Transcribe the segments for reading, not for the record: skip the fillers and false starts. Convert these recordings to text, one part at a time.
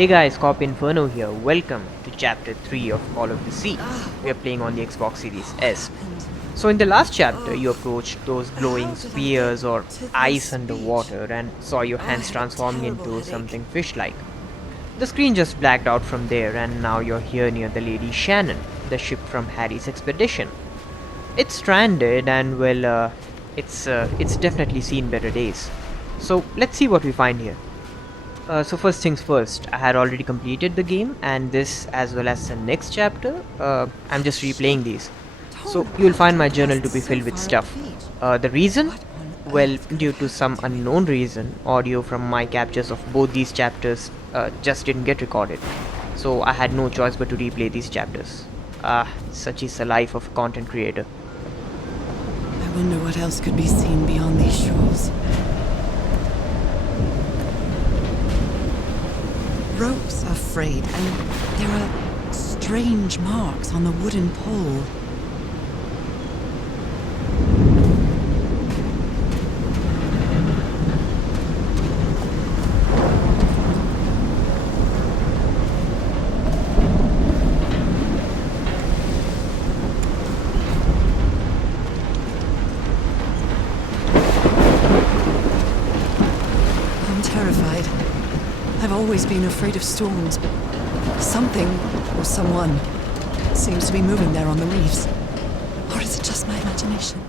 Hey guys, Cop Inferno here. Welcome to chapter 3 of Call of the Sea. We are playing on the Xbox Series S. So in the last chapter, you approached those glowing spheres or ice underwater and saw your hands transforming into something fish-like. The screen just blacked out from there and now you're here near the Lady Shannon, the ship from Harry's expedition. It's stranded and it's definitely seen better days. So let's see what we find here. So first things first, I had already completed the game and this as well as the next chapter, I'm just replaying these. So you'll find my journal to be filled with stuff. The reason? Well, due to some unknown reason, audio from my captures of both these chapters just didn't get recorded. So I had no choice but to replay these chapters. Such is the life of a content creator. I wonder what else could be seen beyond these shores. Ropes are frayed, and there are strange marks on the wooden pole. I'm terrified. I've always been afraid of storms, but something, or someone, seems to be moving there on the reefs. Or is it just my imagination?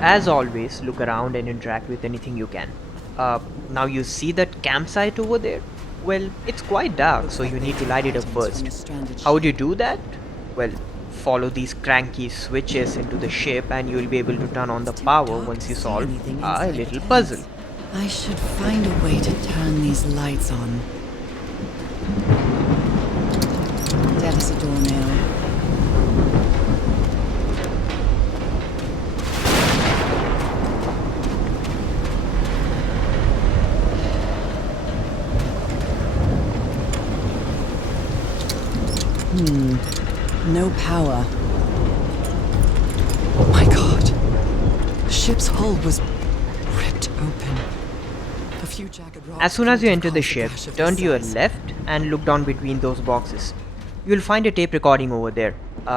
As always, look around and interact with anything you can. Now you see that campsite over there? Well, it's quite dark, so you need to light it up first. How would you do that? Well, follow these cranky switches into the ship and you'll be able to turn on the power once you solve a little puzzle. I should find a way to turn these lights on. That is a doornail. No power. Oh my god. The ship's hull was ripped open. A few jagged rocks. As soon as you enter the caused ship, gash of turn the to your sides. left and look down between those boxes. You'll find a tape recording over there.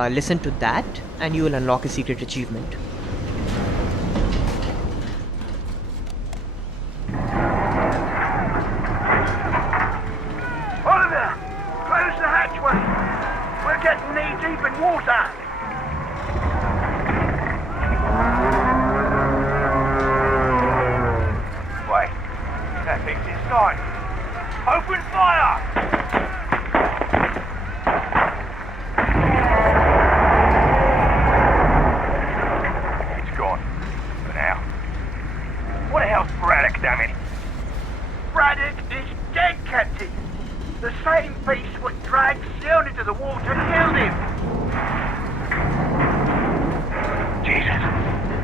Listen to that and you will unlock a secret achievement. Oliver, close the hatchway. We're getting knee-deep in water. Wait, that thing's inside. Open fire! It's gone. For now. What the hell's Braddock, damn it? Braddock is dead, Captain. The same beast what dragged Sion into the water killed him. Jesus,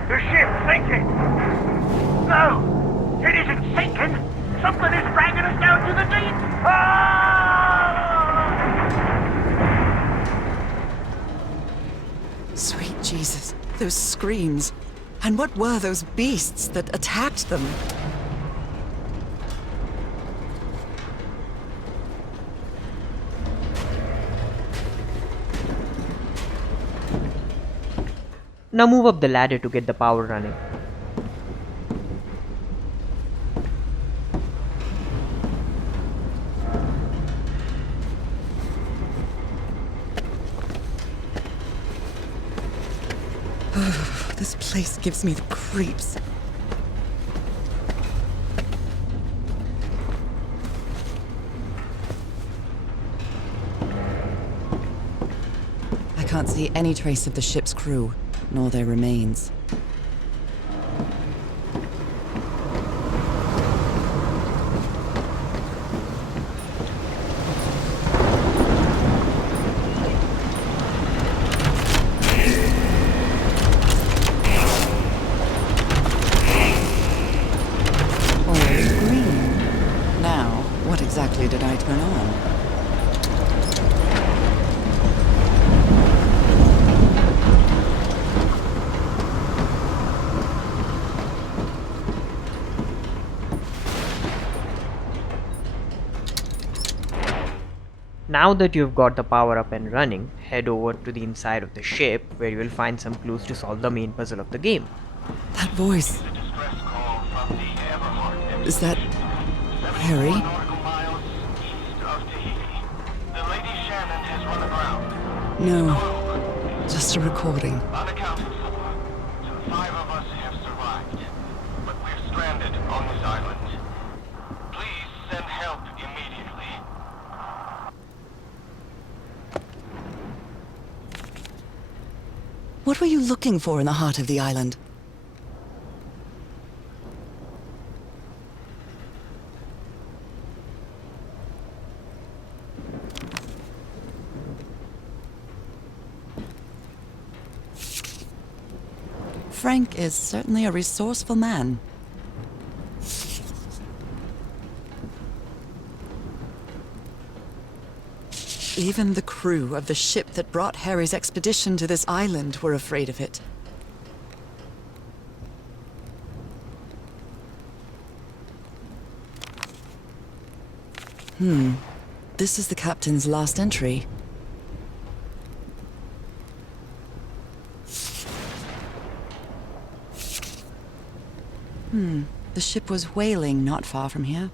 the ship's sinking. No, it isn't sinking. Something is dragging us down to the deep. Ah! Sweet Jesus, those screams. And what were those beasts that attacked them? Now move up the ladder to get the power running. This place gives me the creeps. I can't see any trace of the ship's crew, nor their remains. All green. Now, what exactly did I turn on? Now that you've got the power up and running, head over to the inside of the ship where you will find some clues to solve the main puzzle of the game. That voice. The distress call from the Everhard. Is that Harry? Nautical miles east of Tahiti. The Lady Shannon has run aground. No, just a recording. Unaccounted for. 5 of us have survived, but we're stranded on this island. Please send help immediately. What were you looking for in the heart of the island? Frank is certainly a resourceful man. Even the crew of the ship that brought Harry's expedition to this island were afraid of it. This is the captain's last entry. The ship was whaling not far from here.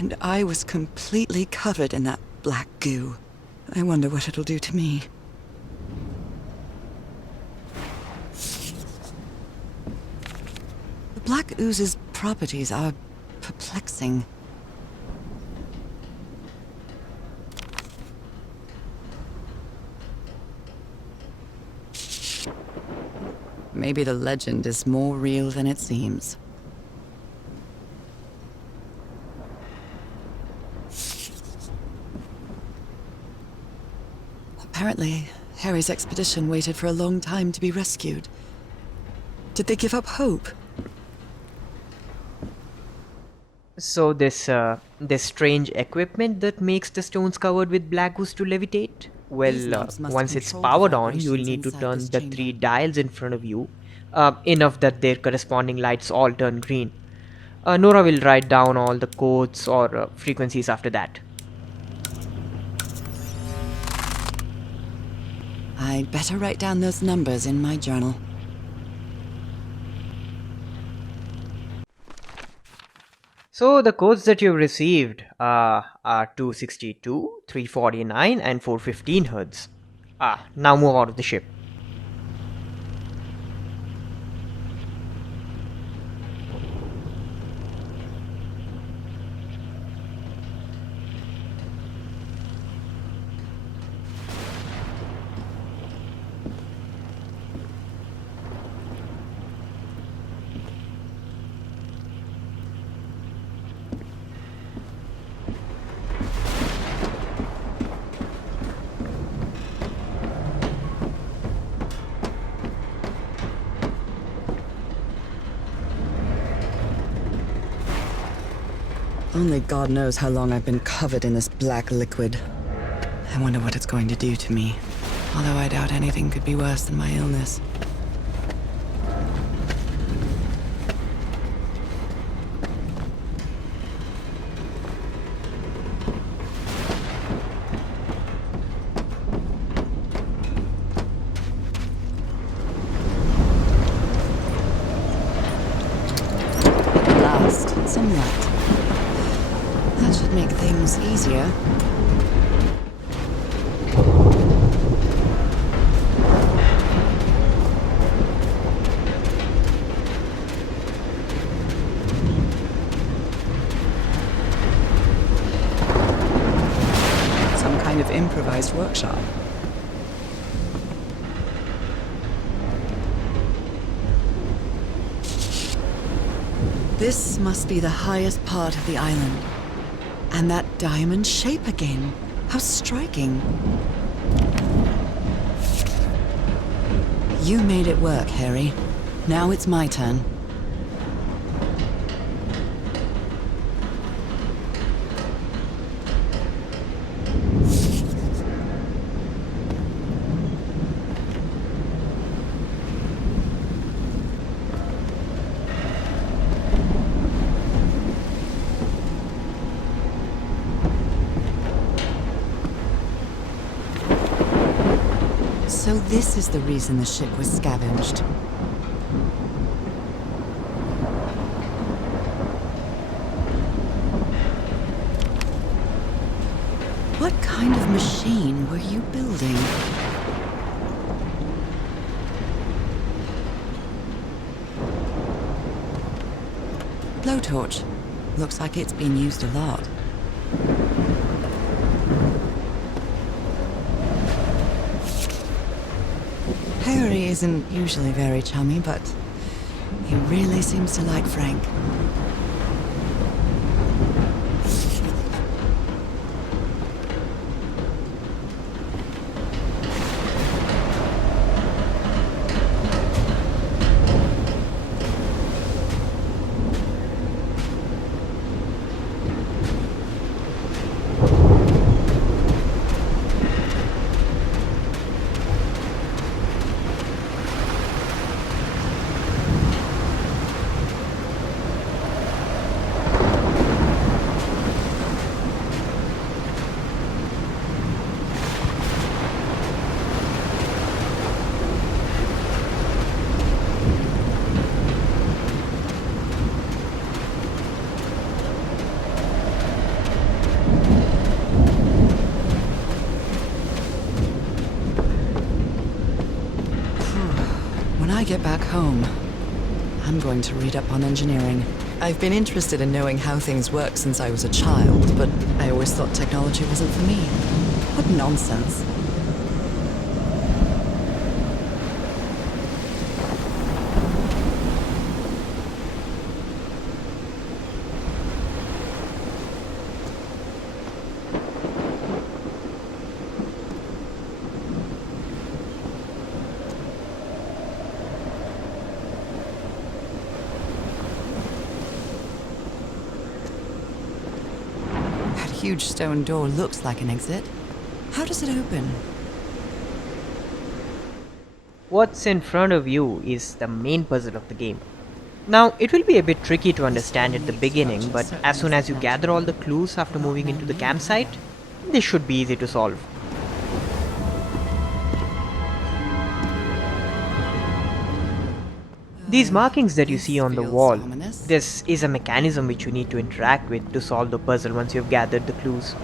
And I was completely covered in that black goo. I wonder what it'll do to me. The black ooze's properties are perplexing. Maybe the legend is more real than it seems. Apparently, Harry's expedition waited for a long time to be rescued. Did they give up hope? So this strange equipment that makes the stones covered with black ooze to levitate? Well, knobs must once it's control the powered on, you will vibrations need to inside turn this the chamber. 3 dials in front of you, enough that their corresponding lights all turn green. Nora will write down all the codes or frequencies after that. I'd better write down those numbers in my journal. So the codes that you've received are 262, 349 and 415 Hz. Now move out of the ship. Only God knows how long I've been covered in this black liquid. I wonder what it's going to do to me. Although I doubt anything could be worse than my illness. At last, some light. That should make things easier. Some kind of improvised workshop. This must be the highest part of the island. And that diamond shape again. How striking. You made it work, Harry. Now it's my turn. So this is the reason the ship was scavenged. What kind of machine were you building? Blowtorch. Looks like it's been used a lot. Harry isn't usually very chummy, but he really seems to like Frank. When I get back home, I'm going to read up on engineering. I've been interested in knowing how things work since I was a child, but I always thought technology wasn't for me. What nonsense. Huge stone door looks like an exit. How does it open? What's in front of you is the main puzzle of the game. Now, it will be a bit tricky to understand at the beginning, but as soon as you gather all the clues after moving into the campsite, this should be easy to solve. These markings that you see on the wall, this is a mechanism which you need to interact with to solve the puzzle once you've gathered the clues.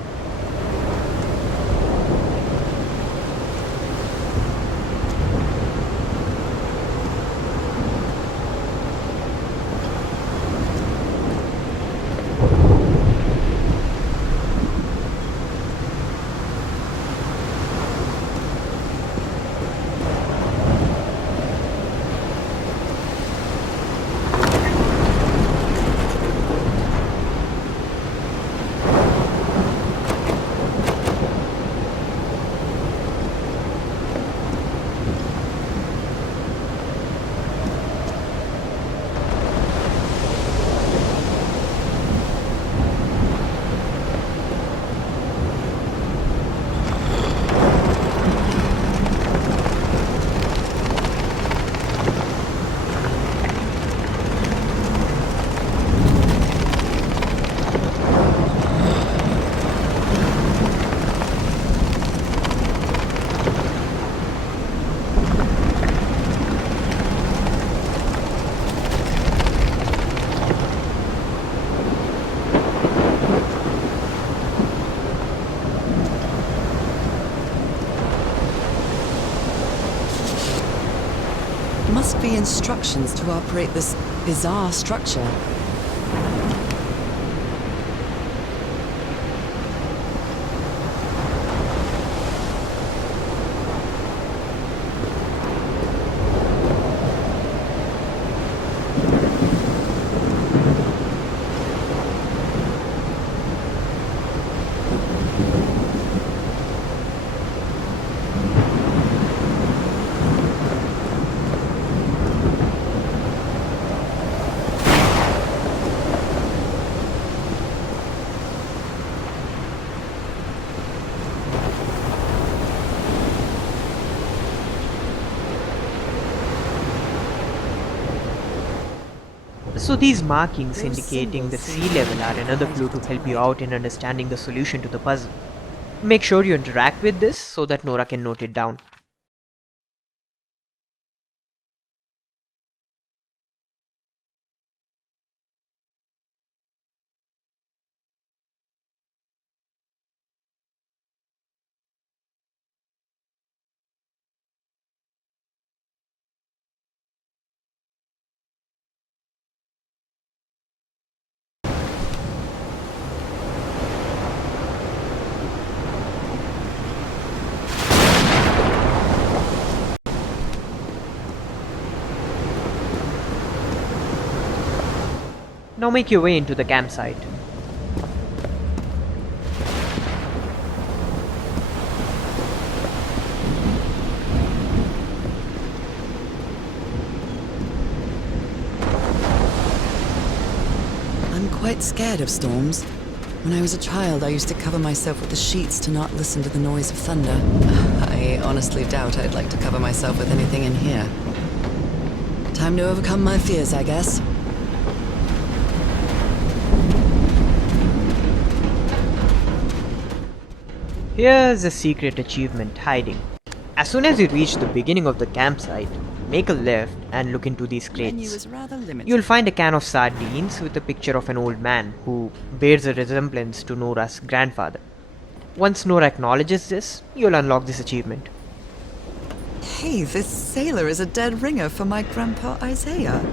Must be instructions to operate this bizarre structure. So these markings Those indicating the symbols sea seem level are another guide clue you to to help you tide. out in understanding the solution to the puzzle. Make sure you interact with this so that Nora can note it down. Now make your way into the campsite. I'm quite scared of storms. When I was a child, I used to cover myself with the sheets to not listen to the noise of thunder. I honestly doubt I'd like to cover myself with anything in here. Time to overcome my fears, I guess. Here's a secret achievement hiding. As soon as you reach the beginning of the campsite, make a left and look into these Menu crates. is rather limited. You'll find a can of sardines with a picture of an old man who bears a resemblance to Nora's grandfather. Once Nora acknowledges this, you'll unlock this achievement. Hey, this sailor is a dead ringer for my grandpa Isaiah.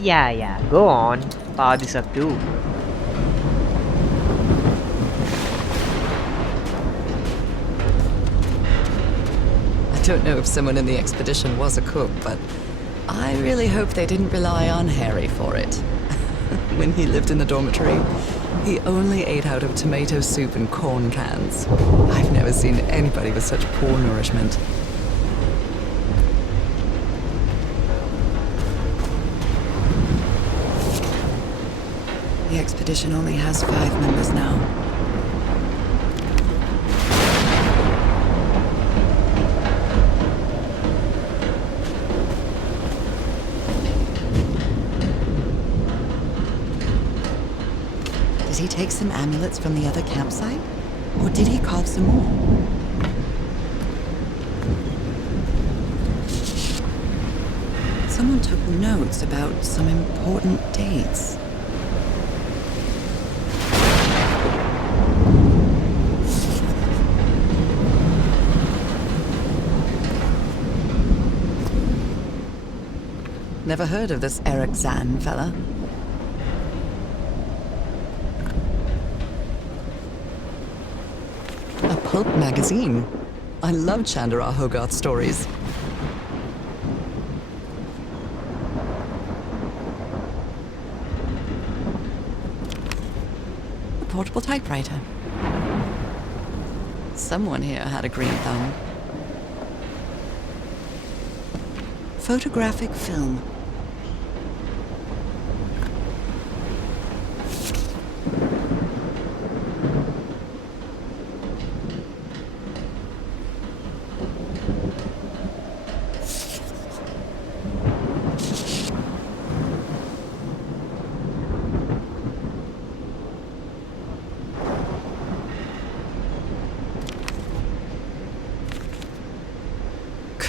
Yeah, go on. Power this up too. I don't know if someone in the expedition was a cook, but I really hope they didn't rely on Harry for it. When he lived in the dormitory, he only ate out of tomato soup and corn cans. I've never seen anybody with such poor nourishment. The expedition only has 5 members now. Did he take some amulets from the other campsite? Or did he carve some more? Someone took notes about some important dates. Never heard of this Eric Zan fella. A pulp magazine. I love Chandra Hogarth stories. A portable typewriter. Someone here had a green thumb. Photographic film.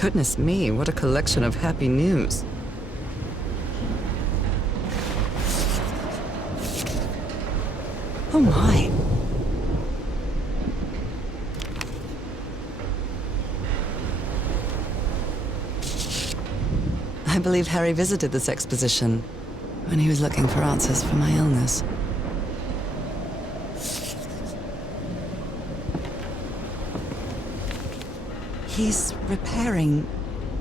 Goodness me, what a collection of happy news. Oh my. I believe Harry visited this exposition when he was looking for answers for my illness. He's repairing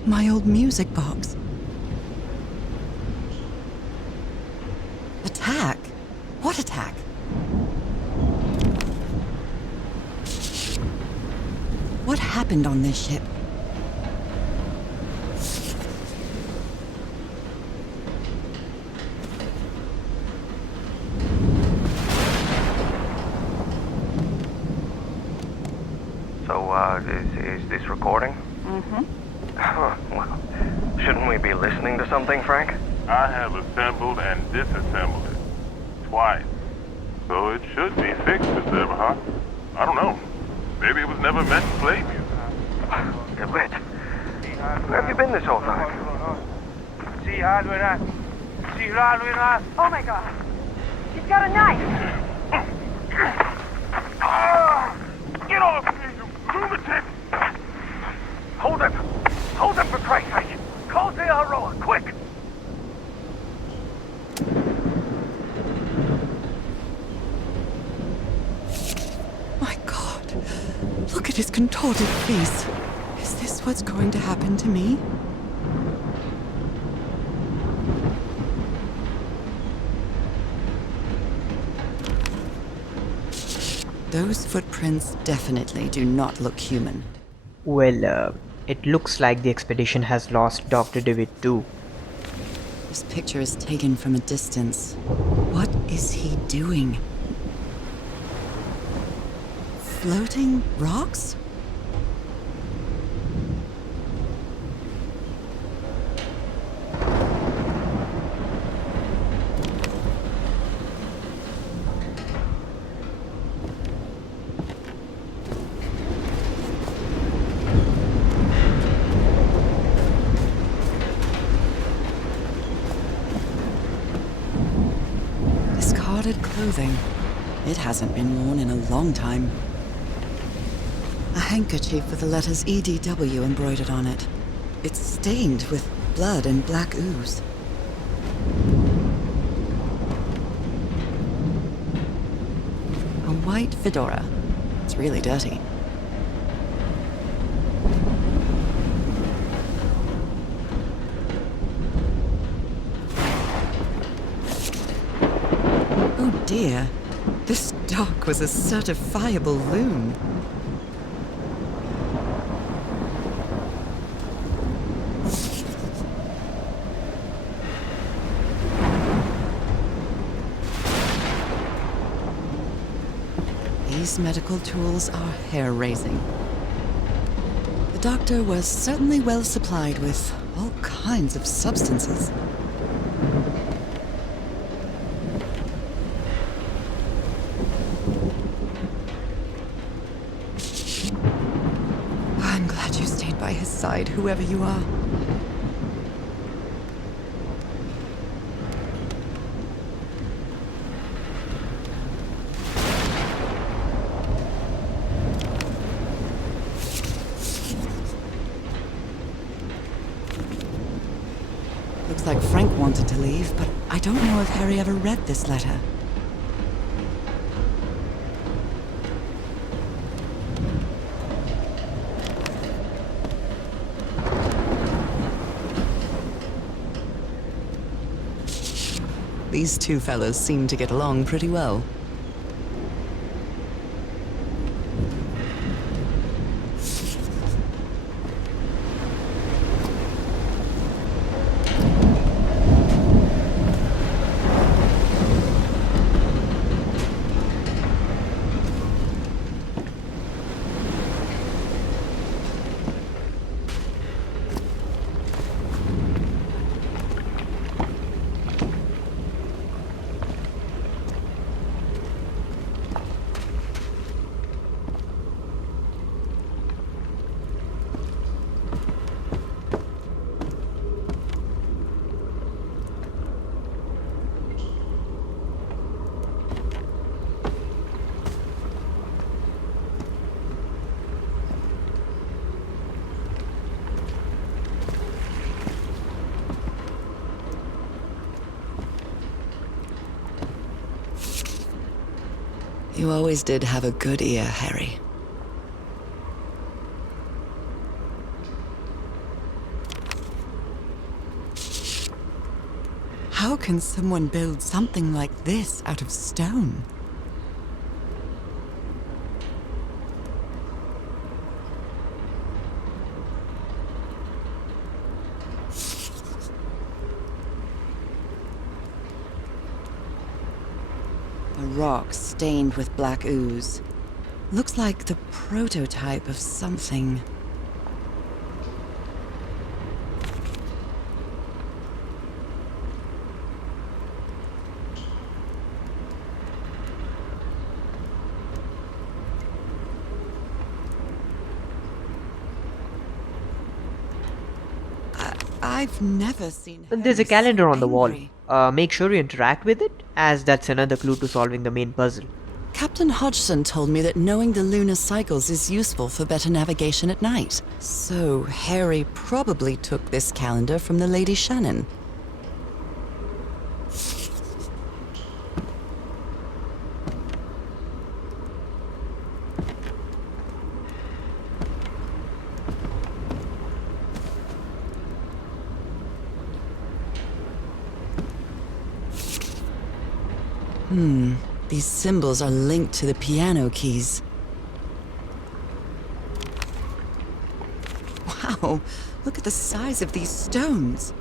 my old music box. Attack? What attack? What happened on this ship? So, recording? Mm-hmm. Well, shouldn't we be listening to something, Frank? I have assembled and disassembled it. Twice. So it should be fixed, Mr. Everhart. I don't know. Maybe it was never meant to play music. Lit. Where have you been this whole time? Oh my god. She's got a knife. Get off me, you lunatic! Hold him! Hold him for Christ's sake! Call the Aroa, quick! My God. Look at his contorted face. Is this what's going to happen to me? Those footprints definitely do not look human. Well, it looks like the expedition has lost Dr. David too. This picture is taken from a distance. What is he doing? Floating rocks? Discarded clothing. It hasn't been worn in a long time. A handkerchief with the letters EDW embroidered on it. It's stained with blood and black ooze. A white fedora. It's really dirty. Oh dear. This dog was a certifiable loon. These medical tools are hair-raising. The doctor was certainly well supplied with all kinds of substances. I'm glad you stayed by his side, whoever you are. Looks like Frank wanted to leave, but I don't know if Harry ever read this letter. These two fellas seem to get along pretty well. You always did have a good ear, Harry. How can someone build something like this out of stone? A rock stained with black ooze. Looks like the prototype of something. I've never seen There's a Harry calendar so on the wall. angry. Make sure you interact with it, as that's another clue to solving the main puzzle. Captain Hodgson told me that knowing the lunar cycles is useful for better navigation at night. So Harry probably took this calendar from the Lady Shannon. These symbols are linked to the piano keys. Wow, look at the size of these stones.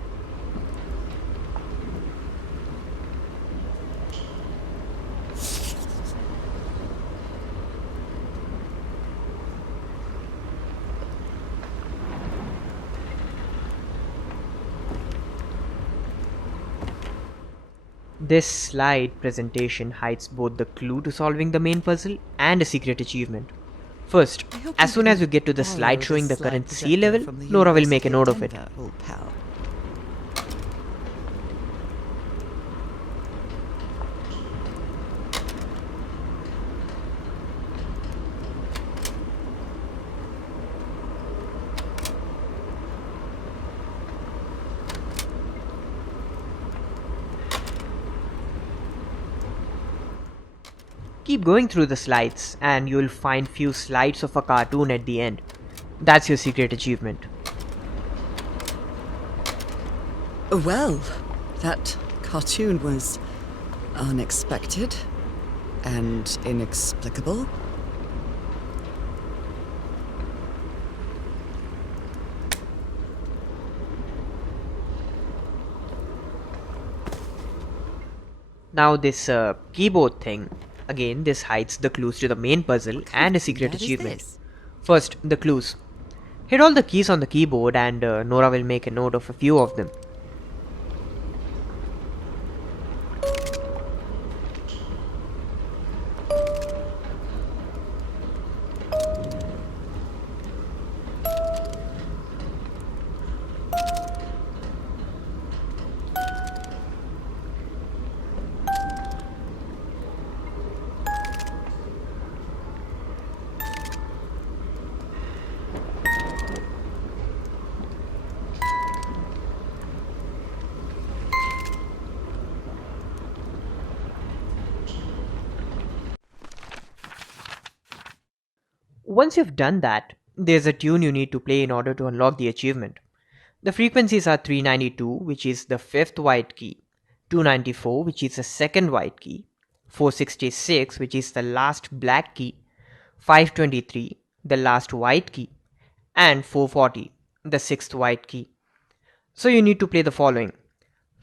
This slide presentation hides both the clue to solving the main puzzle and a secret achievement. First, I hope as you soon as can you get to the borrow slide this showing the slide current sea projector level, from the Nora will make a University note of of it. Denver, old pal. Keep going through the slides and you'll find few slides of a cartoon at the end. That's your secret achievement. Well, that cartoon was unexpected and inexplicable. Now this keyboard thing, again this hides the clues to the main puzzle and a secret What is achievement. this? First, the clues. Hit all the keys on the keyboard and Nora will make a note of a few of them. Once you've done that, there's a tune you need to play in order to unlock the achievement. The frequencies are 392, which is the fifth white key, 294, which is the second white key, 466, which is the last black key, 523, the last white key, and 440, the sixth white key. So you need to play the following: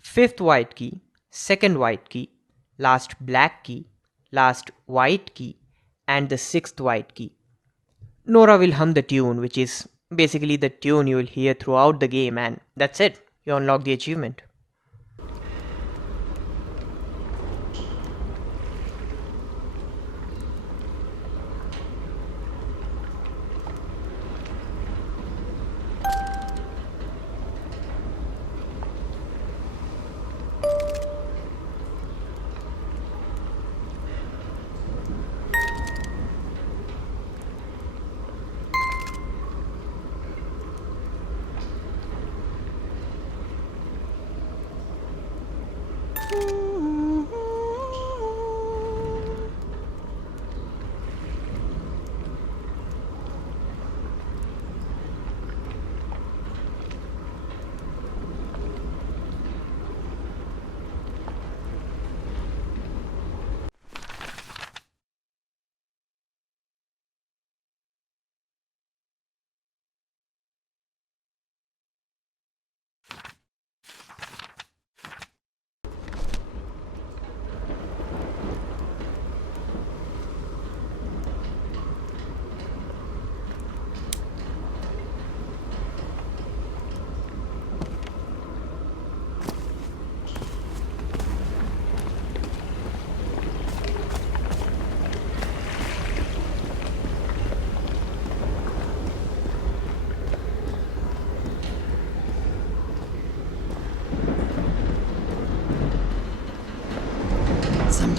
fifth white key, second white key, last black key, last white key, and the sixth white key. Nora will hum the tune, which is basically the tune you will hear throughout the game, and that's it. You unlock the achievement.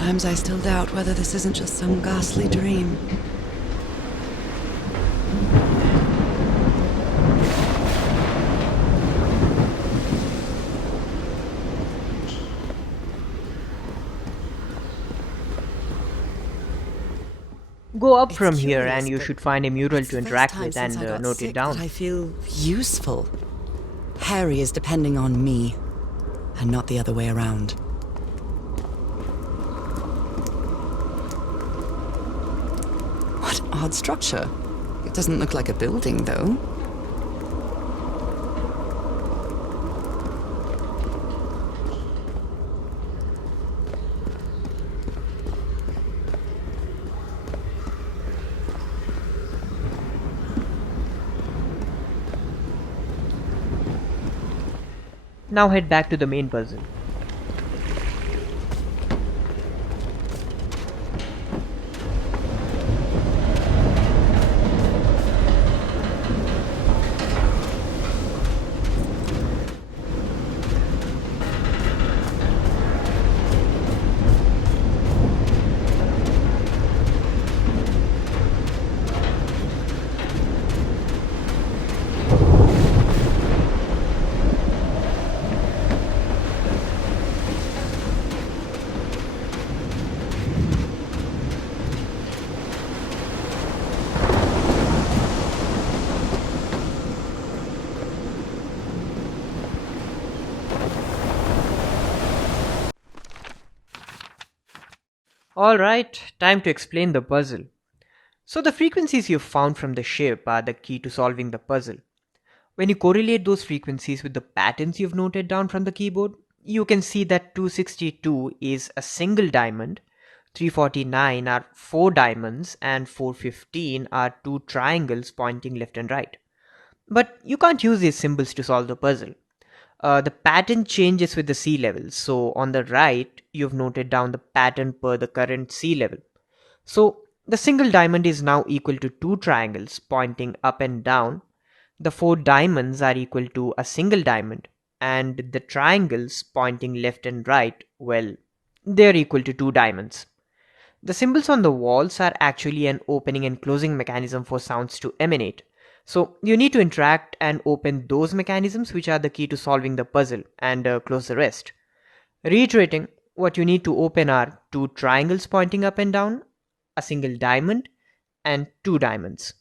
Sometimes I still doubt whether this isn't just some ghastly dream. Go up It's from here curious, and you but should find a mural it's to the first interact time with since and I got note it sick down. that I feel useful. Harry is depending on me, and not the other way around. What odd structure. It doesn't look like a building, though. Now head back to the main puzzle. Alright, time to explain the puzzle. So, the frequencies you've found from the ship are the key to solving the puzzle. When you correlate those frequencies with the patterns you've noted down from the keyboard, you can see that 262 is a single diamond, 349 are 4 diamonds, and 415 are 2 triangles pointing left and right. But you can't use these symbols to solve the puzzle. The pattern changes with the sea level. So on the right, you've noted down the pattern per the current sea level. So the single diamond is now equal to 2 triangles pointing up and down. The 4 diamonds are equal to a single diamond. And the triangles pointing left and right, well, they're equal to 2 diamonds. The symbols on the walls are actually an opening and closing mechanism for sounds to emanate. So you need to interact and open those mechanisms, which are the key to solving the puzzle, and close the rest. Reiterating, what you need to open are 2 triangles pointing up and down, a single diamond, and 2 diamonds.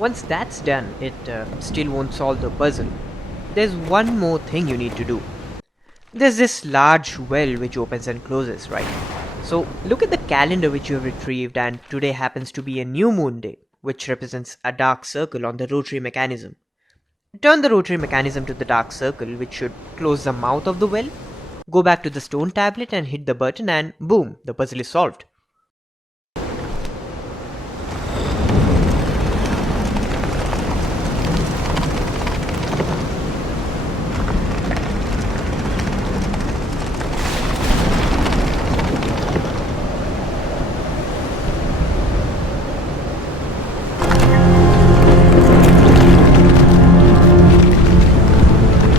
Once that's done, it still won't solve the puzzle. There's one more thing you need to do. There's this large well which opens and closes, right? So look at the calendar which you have retrieved, and today happens to be a new moon day, which represents a dark circle on the rotary mechanism. Turn the rotary mechanism to the dark circle, which should close the mouth of the well. Go back to the stone tablet and hit the button, and boom, the puzzle is solved.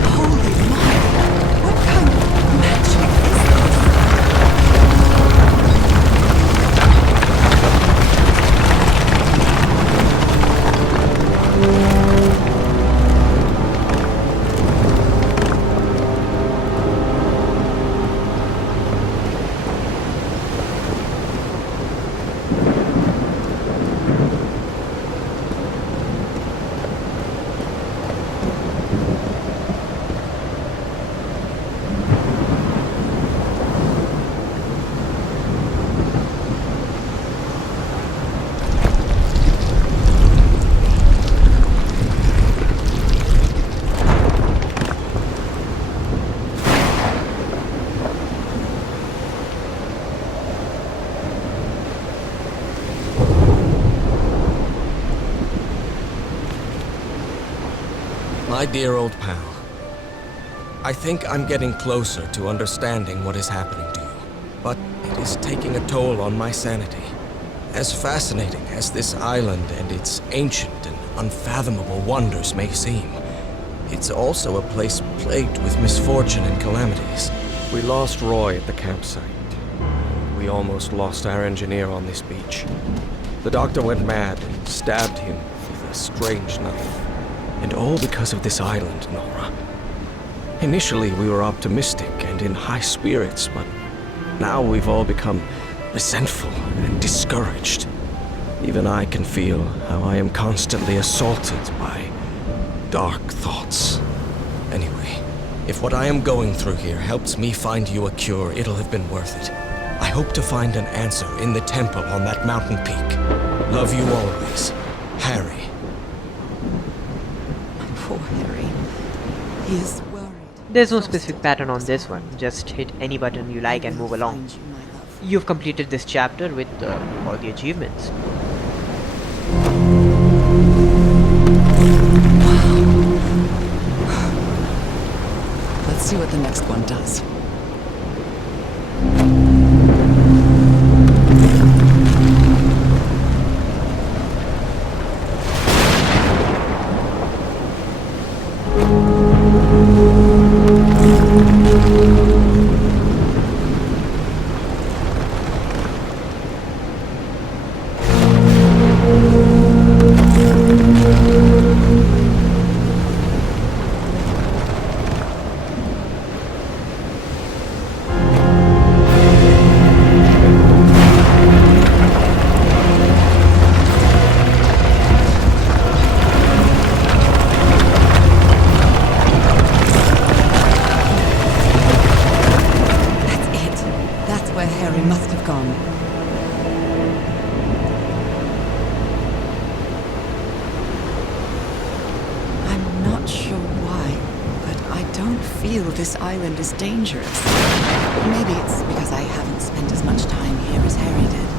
Holy moly! What kind of magic is this? My dear old pal, I think I'm getting closer to understanding what is happening to you, but it is taking a toll on my sanity. As fascinating as this island and its ancient and unfathomable wonders may seem, it's also a place plagued with misfortune and calamities. We lost Roy at the campsite. We almost lost our engineer on this beach. The doctor went mad and stabbed him with a strange knife. And all because of this island, Nora. Initially, we were optimistic and in high spirits, but now we've all become resentful and discouraged. Even I can feel how I am constantly assaulted by dark thoughts. Anyway, if what I am going through here helps me find you a cure, it'll have been worth it. I hope to find an answer in the temple on that mountain peak. Love you always, Harry. Poor Harry. He is worried. There's no specific pattern on this one, just hit any button you like and move along. Find you, my love. You've completed this chapter with all the achievements. Let's see what the next one does. Where Harry must have gone. I'm not sure why, but I don't feel this island is dangerous. Maybe it's because I haven't spent as much time here as Harry did.